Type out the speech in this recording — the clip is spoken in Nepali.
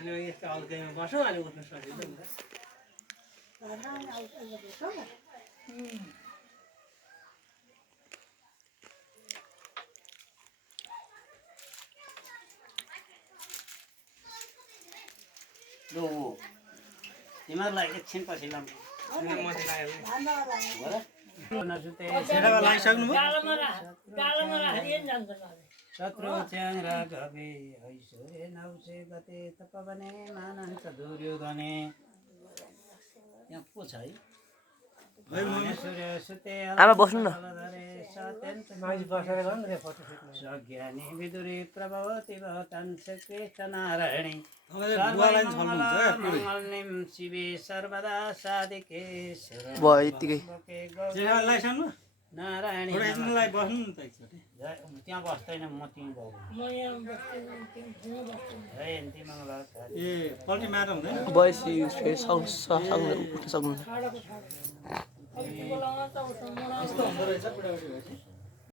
अनि यस्तो हल्कैमा बस्यो अनि उठ्न सकिन्छ नि त लो तिमीहरूलाई एकछिन पछि लाम्छु शत्रु च्याङ्रा गवे हैसुरे नौसे गते तपवने मानन्त दुर्योधने यहाँ को छ है आमा बस्नु न सज्ञानी विदुरी प्रभवती भवतां श्रीकृष्ण नारायणी शिवे सर्वदा साधिके भयो यतिकै नारायणी त्यहाँ बस्दैन म तिमी बाबु जयन्ती मङ्गलकारी ए पल्टी मार्दा हुँदैन बयसी उठ्न सक्नुहुन्छ यस्तो हुँदो रहेछ बुढाबुढी भएपछि